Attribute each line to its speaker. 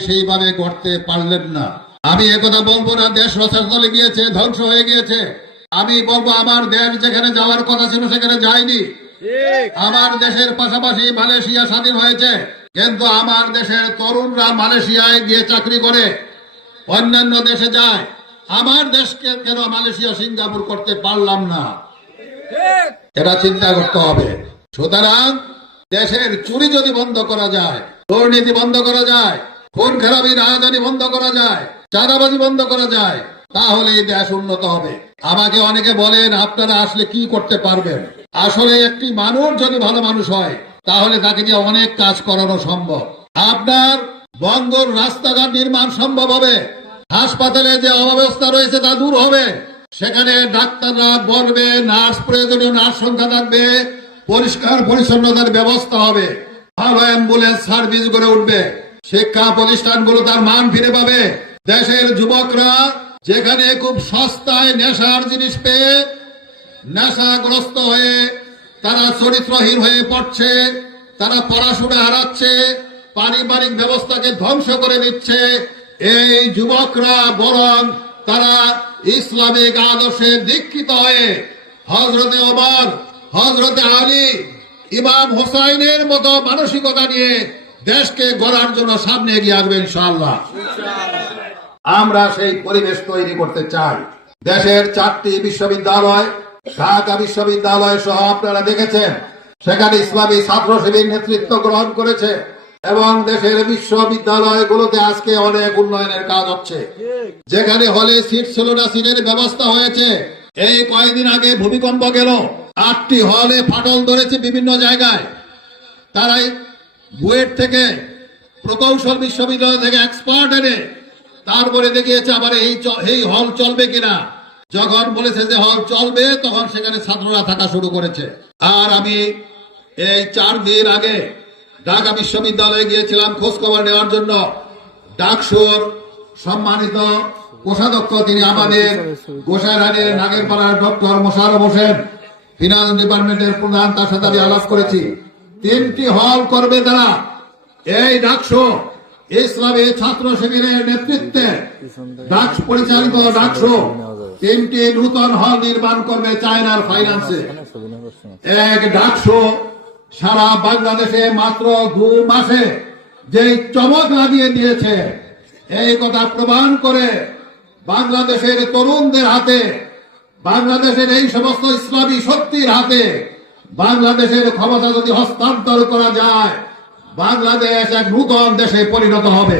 Speaker 1: সেইভাবে করতে পারলেন না। আমি একথা বলব না দেশ রসাতলে গিয়েছে ধ্বংস হয়ে গিয়েছে। আমি বলব আমার দেশ যেখানে যাওয়ার কথা ছিল সেখানে যায়নি। আমার দেশের পাশাপাশি মালয়েশিয়া স্বাধীন হয়েছে। কিন্তু আমার দেশের তরুণরা মালয়েশিয়ায় গিয়ে চাকরি করে অন্যান্য দেশে যায়। আমার দেশকে কেন মালয়েশিয়া সিঙ্গাপুর করতে পারলাম না? এটা চিন্তা করতে হবে। সুতরাং দেশের চুরি যদি বন্ধ করা যায় দুর্নীতি বন্ধ করা যায় খুন খারাপি রাজধানী বন্ধ করা যায়, চাঁদাবাজি বন্ধ করা যায়, তাহলে এই দেশ উন্নত হবে। আমাকে অনেকে বলেন, আপনারা আসলে কি করতে পারবেন? আসলে একটি মানুষ যদি ভালো মানুষ হয়, তাহলে তাকে দিয়ে অনেক কাজ করানো সম্ভব। আপনার বন্দর, রাস্তাঘাট নির্মাণ সম্ভব হবে। হাসপাতালে যে অব্যবস্থা রয়েছে তা দূর হবে। সেখানে ডাক্তাররা বলবে, নার্স প্রয়োজনীয় নার্স সংখ্যা থাকবে, পরিষ্কার, পরিচ্ছন্নতার ব্যবস্থা হবে। ভালো অ্যাম্বুলেন্স সার্ভিস গড়ে উঠবে। শিক্ষা প্রতিষ্ঠানগুলো তার মান ফিরে পাবে। দেশের যুবকরা যেখানে খুব সস্তায় নেশার জিনিস পেয়ে নেশাগ্রস্ত হয়ে তারা চরিত্রহীন হয়ে পড়ছে, তারা পড়াশোনা হারাচ্ছে, পারিবারিক ব্যবস্থাকে ধ্বংস করে দিচ্ছে। এই যুবকরা বরং তারা ইসলামিক আদর্শে দীক্ষিত হয়ে হজরতে ওমর হজরতে আলী, ইমাম হোসাইনের মতো মানসিকতা নিয়ে দেশকে গড়ার জন্য সামনে এগিয়ে আসবে ইনশাআল্লাহ। আমরা সেই পরিবেশ তৈরি করতে চাই। দেশের চারটি বিশ্ববিদ্যালয়, ঢাকা বিশ্ববিদ্যালয় সহ আপনারা দেখেছেন, সেখানে ইসলামী ছাত্র শিবির নেতৃত্ব গ্রহণ করেছে এবং দেশের বিশ্ববিদ্যালয়গুলোতে আজকে অনেক উন্নয়নের কাজ হচ্ছে। যেখানে হলে সিট ছিল না, সিটের ব্যবস্থা হয়েছে। এই কয়েকদিন আগে ভূমিকম্প গেল। আটটি হলে ফাটল ধরেছে বিভিন্ন জায়গায়। তারাই বুয়েট থেকে প্রকৌশল বিশ্ববিদ্যালয় থেকে এক্সপার্ট এনে তারপরে দেখিয়েছে আবার এই এই হল চলবে কিনা। যখন বলেছে যে হল চলবে, তখন সেখানে ছাত্ররা থাকা শুরু করেছে। আর আমি এই চার দিন আগে ঢাকা বিশ্ববিদ্যালয়ে গিয়েছিলাম খোঁজ খবর নেওয়ার জন্য। ডাকসুর সম্মানিত কোষাধ্যক্ষ, তিনি আমাদের গোসাইরানের নাগেরপাড়ার ডক্টর মোশারফ হোসেন, ফিনান্স ডিপার্টমেন্টের প্রধান, তার সাথে আমি আলাপ করেছি। তিনটি হল করবে তারা। এই ডাকসু, ইসলামী ছাত্র শিবিরের নেতৃত্বে ডাকস পরিচালিত ডাকসু, তিনটি নূতন হল নির্মাণ করবে চায়নার ফাইন্যান্সে। এক ডাকসু, সারা বাংলাদেশে মাত্র দু মাসে যে চমক লাগিয়ে দিয়েছে, এই কথা প্রমাণ করে বাংলাদেশের তরুণদের হাতে, বাংলাদেশের এই সমস্ত ইসলামী শক্তির হাতে বাংলাদেশের ক্ষমতা যদি হস্তান্তর করা যায় বাংলাদেশ এক নূতন দেশে পরিণত হবে।